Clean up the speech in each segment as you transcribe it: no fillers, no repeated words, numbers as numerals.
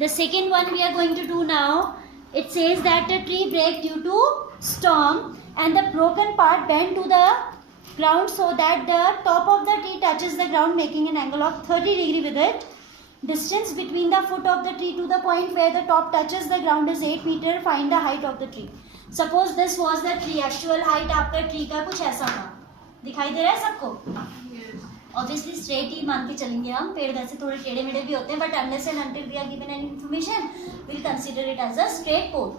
The second one we are going to do now. It says that the tree break due to storm and the broken part bend to the ground so that the top of the tree touches the ground, making an angle of 30 degree with it. Distance between the foot of the tree to the point where the top touches the ground is 8 meter. Find the height of the tree. Suppose this was the tree. Actual height आपका tree का कुछ ऐसा था. दिखाई दे रहा है सबको? Obviously straight ही मान के चलेंगे हम. पेड़ वैसे थोड़े टेढ़े मेढ़े भी होते हैं, but unless and until we are given any information, we'll consider it as a straight pole,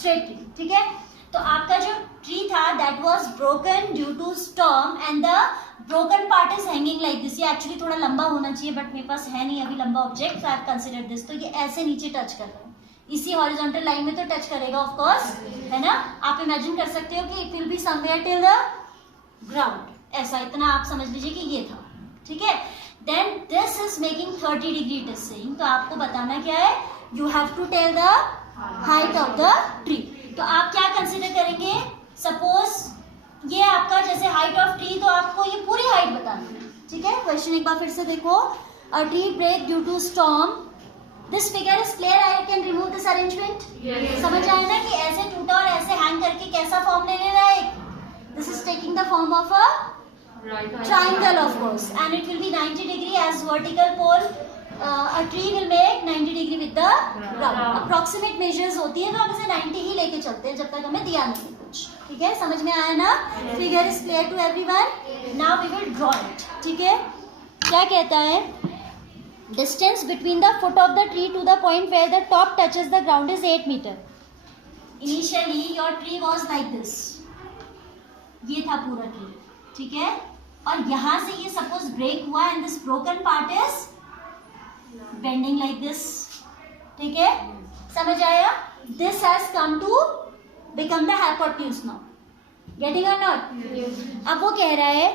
straight tree. ठीक है? तो आपका जो ट्री था that was broken due to storm and the broken part is hanging like this. ये actually थोड़ा लंबा होना चाहिए, बट मेरे पास है नहीं अभी लंबा object, so I've considered this. तो ये ऐसे नीचे टच कर रहा है, इसी हॉरिजॉन्टल लाइन में तो टच करेगा ऑफ कोर्स, है ना. आप इमेजिन कर सकते हो कि it will be somewhere till the ground. ऐसा इतना आप समझ लीजिए कि ये था. ठीक है. Then this is making 30 degree it is saying. तो आपको बताना क्या है, you have to tell the height of the tree. तो आप क्या कंसिडर करेंगे, सपोज ये आपका जैसे हाइट ऑफ ट्री, तो आपको ये पूरी हाइट बतानी है. ठीक है. क्वेश्चन एक बार फिर से देखो. A tree break due to storm. This figure is clear. I can remove this arrangement. समझ आया ना कि ऐसे टूटा और ऐसे हैंग करके कैसा फॉर्म ले ले रहा है. This is taking the form of a triangle of course, and it will be 90 degree as vertical pole. A tree will make 90 degree with the ground. Approximate measures होती है, तो हम इसे 90 ही लेके चलते हैं जब तक हमें दिया नहीं कुछ. ठीक है. समझ में आया ना. Figure is clear to everyone. Now we will draw it. ठीक है. क्या कहता है, distance between the foot of the tree to the point where the top touches the ground is 8 meter. Initially your tree was like this. ये था पूरा tree. ठीक है. और यहां से ये सपोज ब्रेक हुआ and this broken part is bending like this. ठीक है. समझ आया. This has come to become the hypotenuse now. Getting or not. अब वो कह रहा है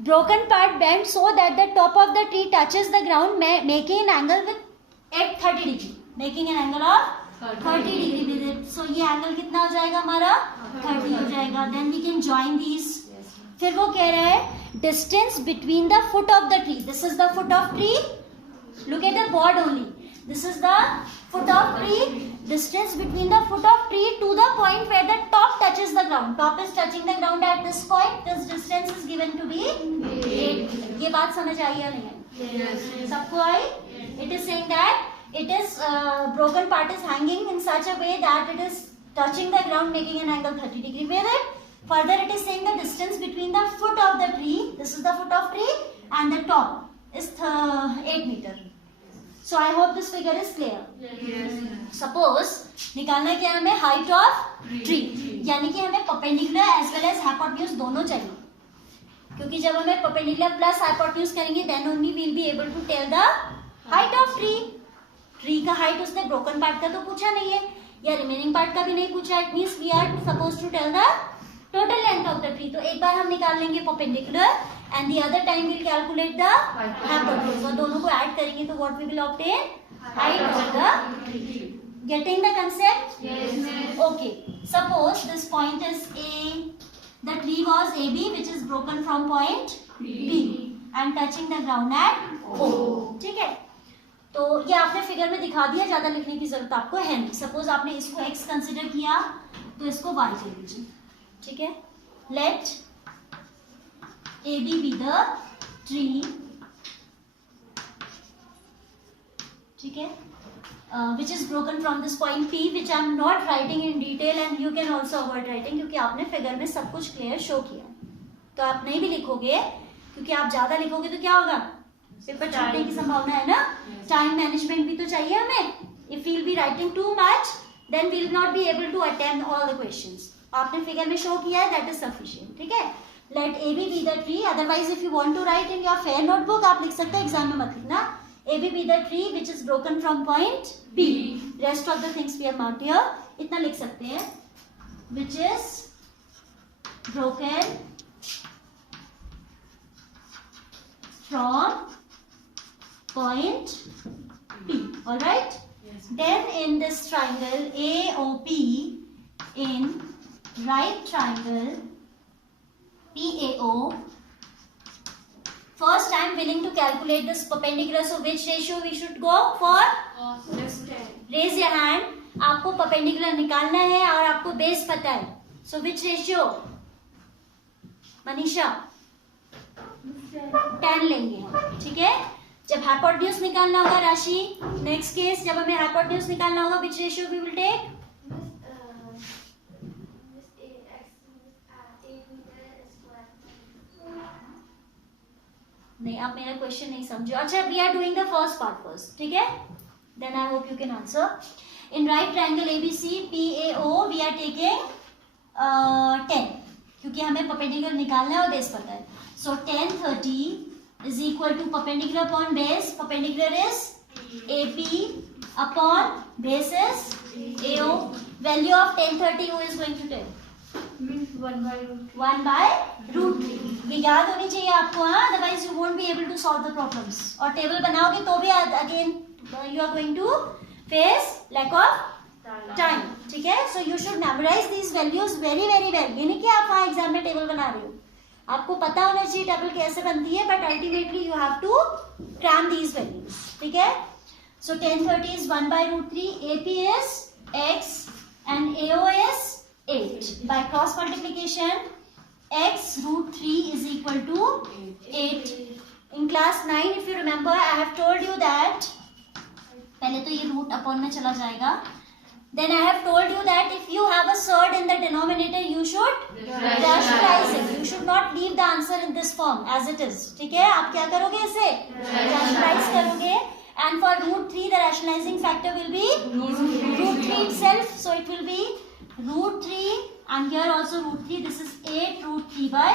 broken part bend so that the top of the tree touches the ground, making an angle with at 30 degree. Making an angle of 30 degree with it. So ये angle कितना हो जाएगा हमारा, 30 हो जाएगा. Then we can join these. फिर वो कह रहा है distance between the foot of the tree. This is the foot of tree. Look at the board only. This is the foot of tree. Distance between the foot of tree to the point where the top touches the ground. Top is touching the ground at this point. This distance is given to be 8. ये बात समझ आई या नहीं? सबको आई. It is saying that it is broken part is hanging in such a way that it is touching the ground, making an angle 30 degree with it. Further it is saying the distance between the foot of the tree, this is the foot of tree, and the top is 8 meter. So I hope this figure is clear. Yes. Suppose निकालना क्या है हमें, height of tree. यानी कि हमें perpendicular as well as hypotenuse दोनों चाहिए, क्योंकि जब हमें perpendicular plus hypotenuse करेंगे then only we will be able to tell the height of tree. Tree का हाइट उसने ब्रोकन पार्ट का तो पूछा नहीं है, या रिमेनिंग पार्ट का भी नहीं पूछा. It means we are suppose to tell the total length of the tree. तो एक बार हम निकाल लेंगे perpendicular and the other time will calculate the hypotenuse, और दोनों को ऐड करेंगे तो what we will obtain, height of the tree. Getting the concept? Yes. Okay. Suppose this point is A. The tree was AB which is broken from point B and touching the ground eight O. ठीक है. तो ये आपने figure में दिखा दिया, ज्यादा लिखने की जरूरत आपको है नहीं. सपोज आपने इसको x कंसिडर किया तो इसको y ले लीजिए. ठीक है. Let AB be the tree. ठीक है. Which is broken from this point P, which I am not writing in detail and you can also avoid writing, क्योंकि आपने फिगर में सब कुछ क्लियर शो किया. तो आप नहीं भी लिखोगे, क्योंकि आप ज्यादा लिखोगे तो क्या होगा, पेपर छूटने की संभावना है ना. टाइम मैनेजमेंट भी तो चाहिए हमें. If we will be writing too much then we will not be able to attempt all the questions. आपने फिगर में शो किया है, दैट इज सफिशिएंट. ठीक है. Let AB be the tree. Otherwise if you want to write in your fair notebook, आप लिख सकते हो, एग्जाम में मत लिखना. AB be the tree which is broken from point B. Rest of the things we have marked here. इतना लिख सकते हैं, which is broken from point P. All right. Yes. Then in this triangle AOP, in right triangle PAO, first I am am willing to calculate this perpendicular. So which ratio we should go for? Raise your hand. आपको perpendicular निकालना है और आपको base पता है. So which ratio? Manisha 10 लेंगे हम, ठीक है. जब हाइपोटेन्यूज निकालना होगा राशि, नेक्स्ट केस जब हमें हाइपोटेन्यूज निकालना होगा, which ratio we will take? नहीं, आप मेरा क्वेश्चन नहीं समझो. अच्छा, we are doing the first part first, ठीक है. Then I hope you can answer. In right triangle ABC PAO we are taking 10, क्योंकि हमें परपेंडिकुलर निकालना है और बेस पता है. So 10 30 is equal to perpendicular upon base. Perpendicular is AP upon base is AO. Value of 10 30 who is going to tell? 1 by root 3. ये याद होनी चाहिए आपको, हाँ, otherwise you won't be able to solve the problems. और table बनाओगे तो भी again you are going to face lack of time, ठीक है. So you should memorise these values very very well. ये नहीं कि आप वहाँ एग्जाम में टेबल बना रहे हो, आपको पता होना चाहिए टेबल कैसे बनती है, but ultimately you have to cram these values, ठीक है. So 10 30 is 1 by root 3. AP is x and AO is 8. By cross multiplication, x root 3 is equal to 8. In class 9, if you remember, I have told you that पहले तो ये root upon में चला जाएगा. Then I have told you that if you have a surd in the denominator, you should rationalize it. You should not leave the answer in this form as it is. ठीक है? आप क्या करोगे इसे? Rationalize करोगे. And for root 3, the rationalizing factor will be root 3 itself. So it will be root 3 and here also root 3. This is 8 root 3 by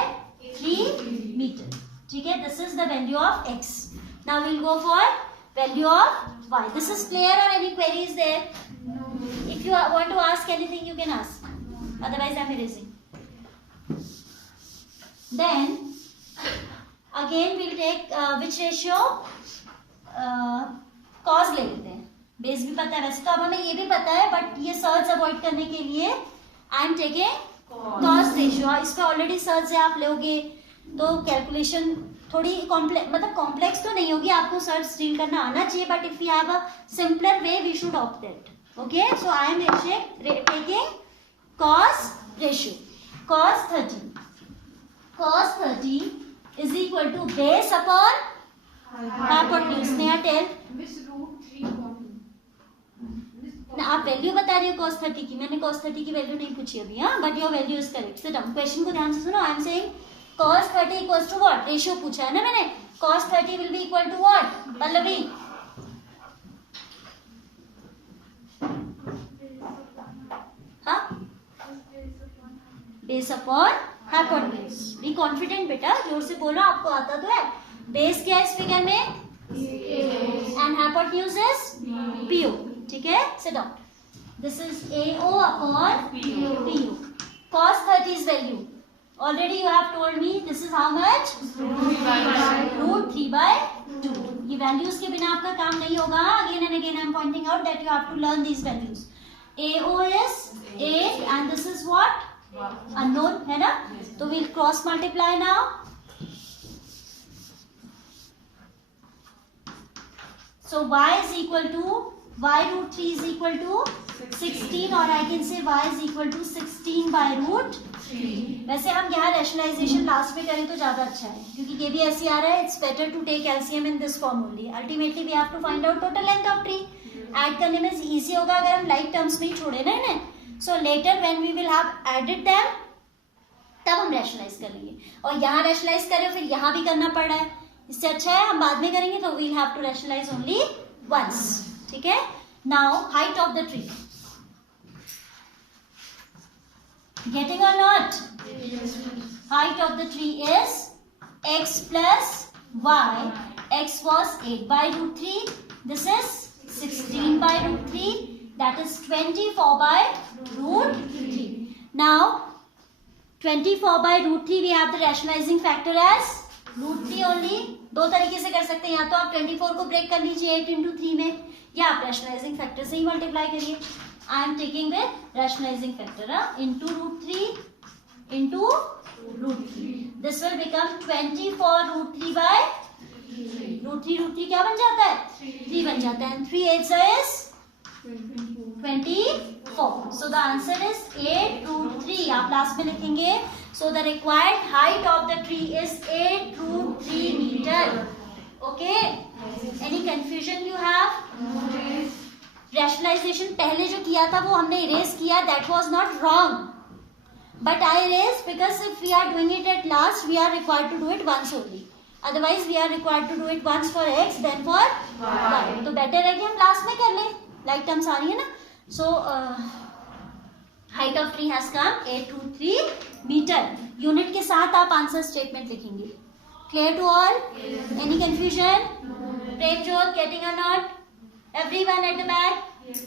3 meter. ठीक है? This is the value of x. Now we'll go for value of y. This is clear or any queries there? No. If you want to ask anything, you can ask. Otherwise, I'm erasing. Then again we'll take which ratio? Cos ले लेते हैं. Base भी पता है वैसे तो, अब हमें ये भी पता है, बट ये सर्च अवॉइड करने के लिए आई एम टेकिंग कॉस रेशियो. इस पे ऑलरेडी सर्च है, आप लोगे तो कैलकुलेशन थोड़ी मतलब कॉम्प्लेक्स तो नहीं होगी. आपको सर्च डील करना आना चाहिए, but if you have a simpler way we should opt that. Okay, so I am taking cos ratio. Cos 30 is equal to base upon hypotenuse. नया टेल ना, आप वैल्यू बता रही हो cos 30 की. मैंने cos 30 की वैल्यू नहीं पूछी अभी, हाँ, but your value is correct. Sit down. Question को ध्यान से सुनो. I am saying cos 30 equals to what? Ratio पूछा है ना मैंने. cos 30 will be equal to what Pallavi? हाँ, base upon hypotenuse. Be confident बेटा, जोर से बोलो, आपको आता तो है. बेस क्या है इस फिगर में? And hypotenuse is PO. ठीक है, sit down. This is AO upon PO. cos 30 is value. Already you have told me this is how much? Root 3 by 2. ये values के बिना आपका काम नहीं होगा. Again and again I am pointing out that you have to learn these values. AO is 8 and this is what? Unknown है ना? तो we'll cross multiply now. So y is equal to y root 3 is equal to 16 or I can say y is equal to 16 by root 3. वैसे हम यहाँ rationalisation last में करें तो ज़्यादा अच्छा है, क्योंकि ये भी ऐसे आ रहा है. It's better to take LCM in this form only. Ultimately we have to find out total length of tree. Add करने में इजी होगा अगर हम लाइक टर्म्स में ही छोड़े ना इन्हें. So later when we will have added them तब हम रैशनलाइज करेंगे. और यहाँ रैशनलाइज करें फिर यहाँ भी करना पड़ रहा है, इससे अच्छा है हम बाद में करेंगे. तो we'll have to rationalise only once. ठीक है. Now height of the tree. Getting or not? Yes. Height of the tree is x plus y. X was 8 by root 3. This is 16 by root 3. That is 24 by root 3. Now, 24 by root 3 we have the rationalizing factor as root 3 only. दो तरीके से कर सकते हैं. या तो आप 24 को ब्रेक कर लीजिए 8 into 3 में, या आप rationalizing factor से ही मल्टीप्लाई करिए. I am taking with rationalizing factor into root 3 into root 3. This will become 24 root 3 by root three क्या बन जाता है? 3 बन जाता है. 3 8 is 24. So the answer is 8 root 3. आप लास्ट में लिखेंगे. So the required height of the tree is 8 root 3 meter. Okay? Any confusion you have? Rationalization पहले जो किया था वो हमने erase किया. That was not wrong. But I erased because if we are doing it at last, we are required to do it once only. Otherwise, we are required to do it once for x, then for y. तो better है कि हम last में कर लें. Like terms आ रही है ना. So height of tree has come 8 root 3 meter. Unit के साथ आप answer statement लिखेंगे. Clear to all? Yes. Any confusion? Premjot getting a note? Everyone at the back? Yes.